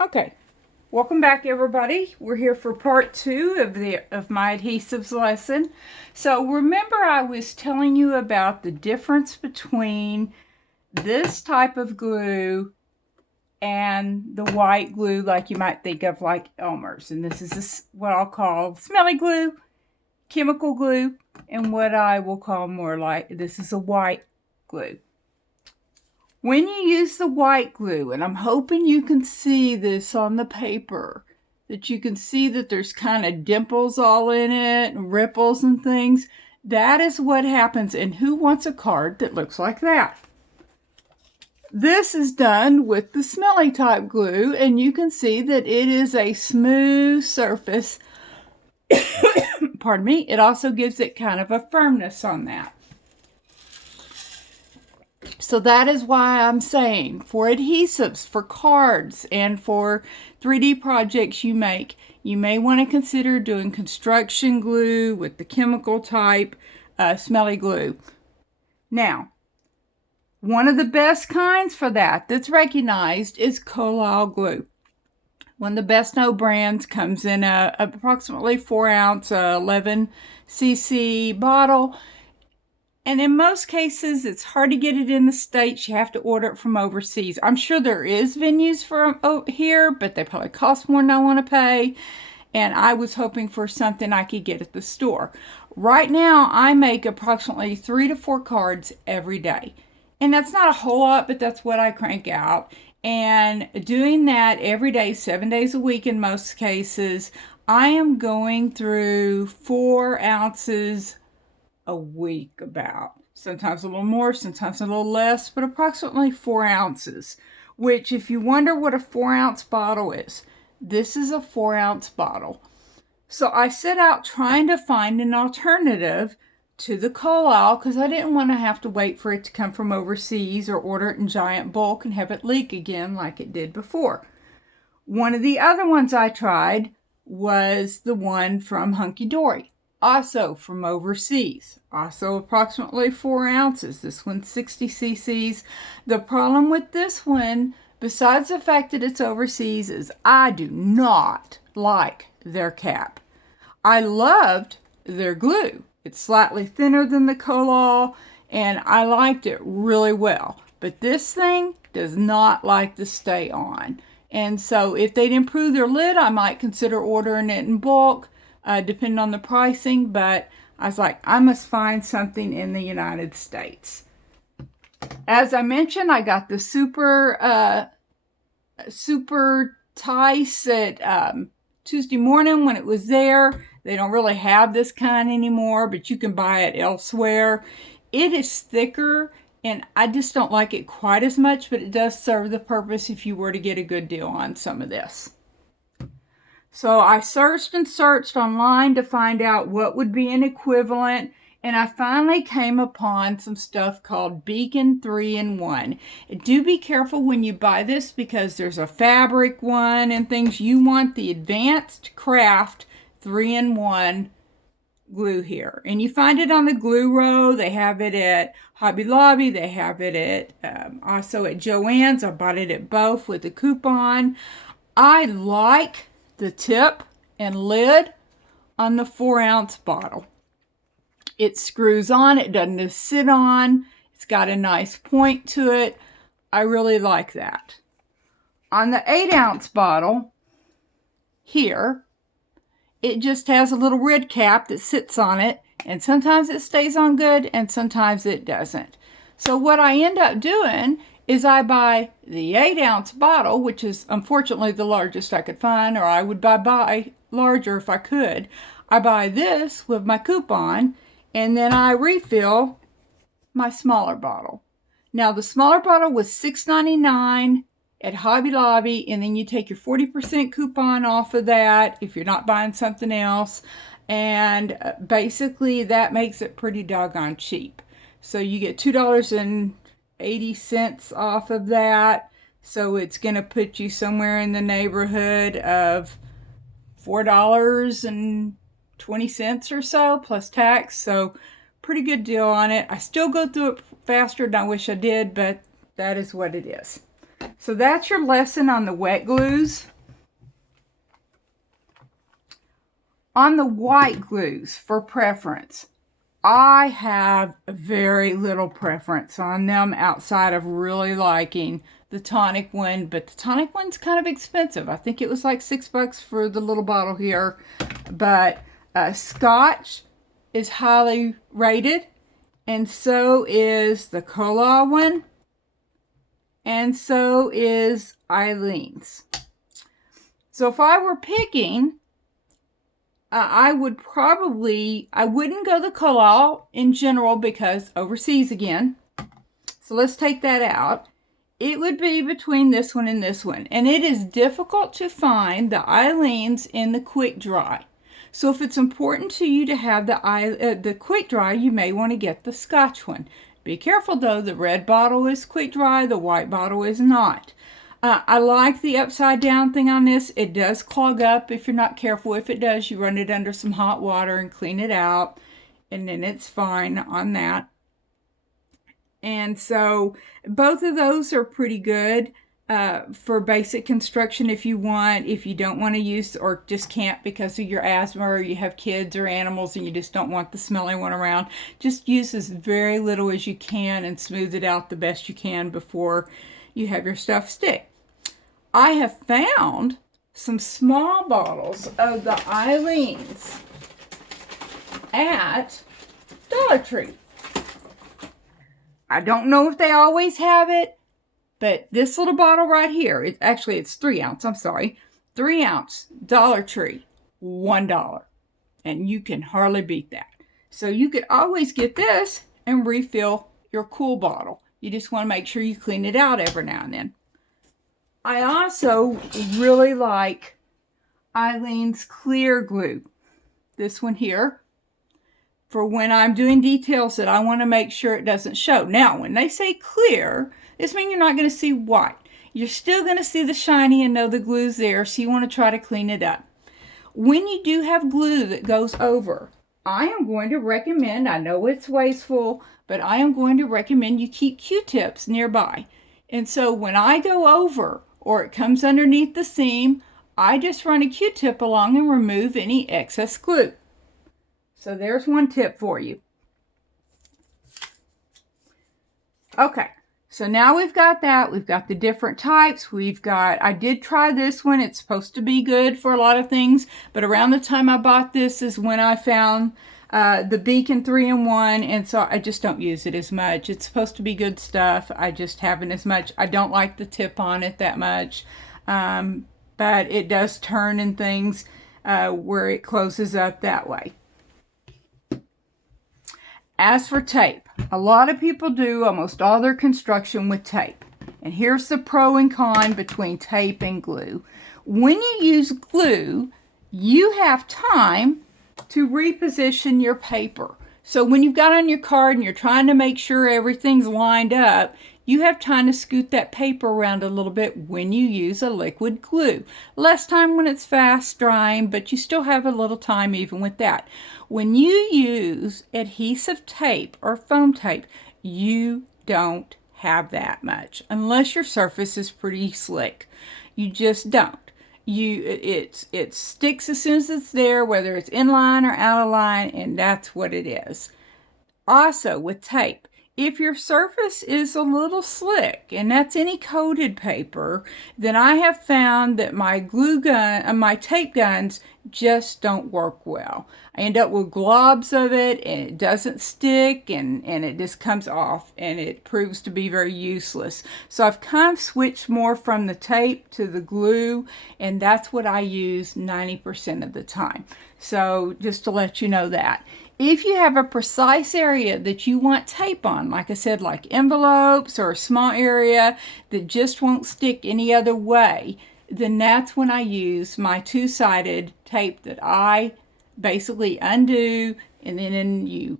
Okay, welcome back everybody. We're here for part 2 of my adhesives lesson. So remember I was telling you about the difference between this type of glue and the white glue like you might think of like Elmer's. And this is what I'll call smelly glue, chemical glue, and what I will call more like this is a white glue. When you use the white glue, and I'm hoping you can see this on the paper, that you can see that there's kind of dimples all in it and ripples and things, that is what happens. And who wants a card that looks like that? This is done with the smelly type glue, and you can see that it is a smooth surface. Pardon me. It also gives it kind of a firmness on that. So that is why I'm saying for adhesives, for cards, and for 3D projects you make, you may want to consider doing construction glue with the chemical type smelly glue. Now, one of the best kinds for that that's recognized is Collal glue. One of the best known brands, comes in a approximately 4-ounce 11cc bottle. And in most cases, it's hard to get it in the States. You have to order it from overseas. I'm sure there is venues for here, but they probably cost more than I want to pay. And I was hoping for something I could get at the store. Right now, I make approximately 3 to 4 cards every day. And that's not a whole lot, but that's what I crank out. And doing that every day, 7 days a week in most cases, I am going through 4 ounces a week about. Sometimes a little more, sometimes a little less, but approximately 4 ounces. Which, if you wonder what a 4-ounce bottle is, this is a 4-ounce bottle. So I set out trying to find an alternative to the Collal because I didn't want to have to wait for it to come from overseas or order it in giant bulk and have it leak again like it did before. One of the other ones I tried was the one from Hunky Dory. Also from overseas, also approximately 4 ounces. This one's 60 cc's. The problem with this one, besides the fact that it's overseas, is I do not like their cap. I loved their glue. It's slightly thinner than the Collal, and I liked it really well. But this thing does not like to stay on. And so if they'd improve their lid, I might consider ordering it in bulk. Depending on the pricing, but I was like, I must find something in the United States. As I mentioned, I got the super Tice at Tuesday morning when it was there. They don't really have this kind anymore, but you can buy it elsewhere. It is thicker, and I just don't like it quite as much, but it does serve the purpose if you were to get a good deal on some of this. So I searched and searched online to find out what would be an equivalent, and I finally came upon some stuff called Beacon 3-in-1. Do be careful when you buy this because there's a fabric one and things. You want the Advanced Craft 3-in-1 glue here. And you find it on the Glue Row. They have it at Hobby Lobby. They have it at also at Joann's. I bought it at both with a coupon. I like the tip and lid on the 4-ounce bottle. It screws on, it doesn't just sit on, it's got a nice point to it. I really like that. On the 8-ounce bottle, here, it just has a little red cap that sits on it, and sometimes it stays on good and sometimes it doesn't. So what I end up doing is I buy the 8-ounce bottle, which is unfortunately the largest I could find, or I would buy larger if I could. I buy this with my coupon, and then I refill my smaller bottle. Now the smaller bottle was $6.99 at Hobby Lobby, and then you take your 40% coupon off of that if you're not buying something else, and basically that makes it pretty doggone cheap. So you get $2.80 off of that, so it's going to put you somewhere in the neighborhood of $4.20 or so plus tax. So pretty good deal on it. I still go through it faster than I wish I did, but that is what it is. So that's your lesson on the wet glues. On the white glues, for preference, I have very little preference on them outside of really liking the tonic one, but the tonic one's kind of expensive. I think it was like $6 for the little bottle here, but Scotch is highly rated, and so is the Cola one, and so is Eileen's. So if I were picking, I wouldn't go the Cola in general because overseas again. So let's take that out. It would be between this one and this one. And it is difficult to find the Eileen's in the quick dry. So if it's important to you to have the quick dry, you may want to get the Scotch one. Be careful though, the red bottle is quick dry, the white bottle is not. I like the upside down thing on this. It does clog up if you're not careful. If it does, you run it under some hot water and clean it out, and then it's fine on that. And so both of those are pretty good for basic construction if you don't want to use or just can't because of your asthma or you have kids or animals and you just don't want the smelly one around. Just use as very little as you can and smooth it out the best you can before you have your stuff stick. I have found some small bottles of the Eileen's at Dollar Tree. I don't know if they always have it, but this little bottle right here, it's 3 ounce, I'm sorry. 3 ounce, Dollar Tree, $1. And you can hardly beat that. So you could always get this and refill your cool bottle. You just want to make sure you clean it out every now and then. I also really like Eileen's clear glue. This one here. For when I'm doing details that I want to make sure it doesn't show. Now, when they say clear, this means you're not going to see white. You're still going to see the shiny and know the glue's there, so you want to try to clean it up. When you do have glue that goes over, I am going to recommend, I know it's wasteful, but I am going to recommend you keep Q-tips nearby. And so when I go over, or it comes underneath the seam, I just run a Q-tip along and remove any excess glue. So there's one tip for you. Okay, so now we've got that. We've got the different types. I did try this one. It's supposed to be good for a lot of things, but around the time I bought this is when I found the Beacon 3-in-1, and so I just don't use it as much. It's supposed to be good stuff. I just haven't as much. I don't like the tip on it that much, but it does turn and things where it closes up that way. As for tape, a lot of people do almost all their construction with tape. And here's the pro and con between tape and glue. When you use glue, you have time to reposition your paper. So when you've got on your card and you're trying to make sure everything's lined up, you have time to scoot that paper around a little bit when you use a liquid glue. Less time when it's fast drying, but you still have a little time even with that. When you use adhesive tape or foam tape, you don't have that much unless your surface is pretty slick. You just don't. It sticks as soon as it's there, whether it's in line or out of line, and that's what it is. Also with tape, if your surface is a little slick, and that's any coated paper, then I have found that my my tape guns just don't work well. I end up with globs of it, and it doesn't stick, and it just comes off, and it proves to be very useless. So I've kind of switched more from the tape to the glue, and that's what I use 90% of the time. So just to let you know that. If you have a precise area that you want tape on, like I said, like envelopes or a small area that just won't stick any other way, then that's when I use my two-sided tape that I basically undo, and then you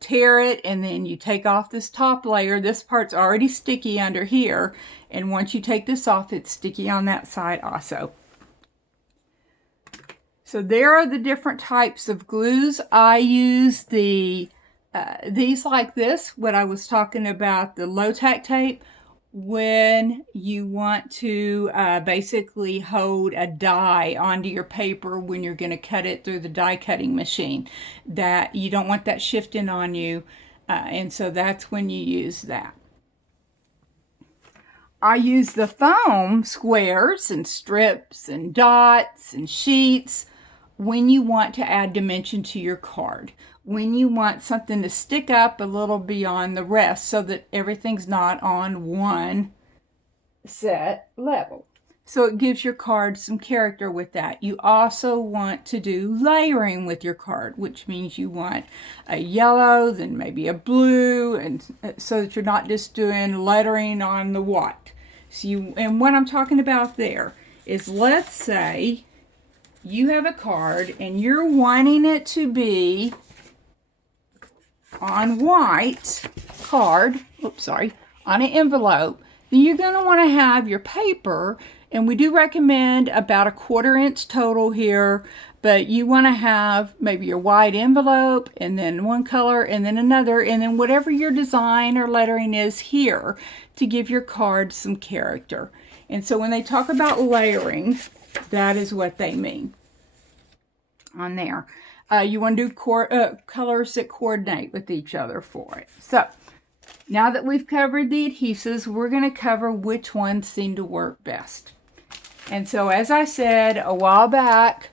tear it, and then you take off this top layer. This part's already sticky under here, and once you take this off, it's sticky on that side also. So there are the different types of glues. I use these like this, what I was talking about, the low tack tape, when you want to basically hold a die onto your paper when you're going to cut it through the die cutting machine. That you don't want that shifting on you, and so that's when you use that. I use the foam squares and strips and dots and sheets when you want to add dimension to your card, when you want something to stick up a little beyond the rest so that everything's not on one set level. So it gives your card some character with that. You also want to do layering with your card, which means you want a yellow, then maybe a blue, and so that you're not just doing lettering on the white. So and what I'm talking about there is, let's say you have a card and you're wanting it to be on white card, on an envelope, then you're going to want to have your paper, and we do recommend about a 1/4 inch total here, but you want to have maybe your white envelope and then one color and then another, and then whatever your design or lettering is here to give your card some character. And so when they talk about layering, that is what they mean on there. You want to do colors that coordinate with each other for it. So now that we've covered the adhesives, we're going to cover which ones seem to work best. And so, as I said a while back,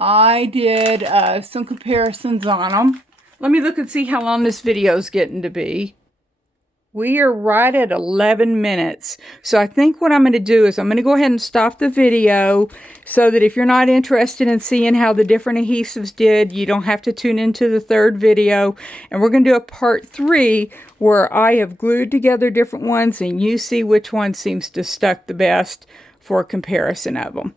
I did some comparisons on them. Let me look and see how long this video is getting to be. We are right at 11 minutes. So I think what I'm going to do is I'm going to go ahead and stop the video so that if you're not interested in seeing how the different adhesives did, you don't have to tune into the 3rd video. And we're going to do a part 3 where I have glued together different ones and you see which one seems to stuck the best for a comparison of them.